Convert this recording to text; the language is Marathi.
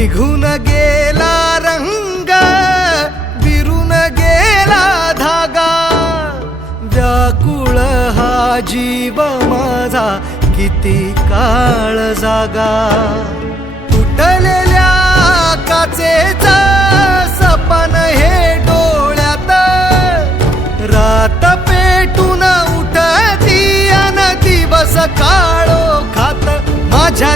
निघून गेला रंग, विरून गेला धागा, व्याकुळ हा जीव माझा किती काळ जागा. तुटलेल्या काचेचा सपन हे डोळ्यात, रात पेटून उठती अन दिवस काळो खात माझ्या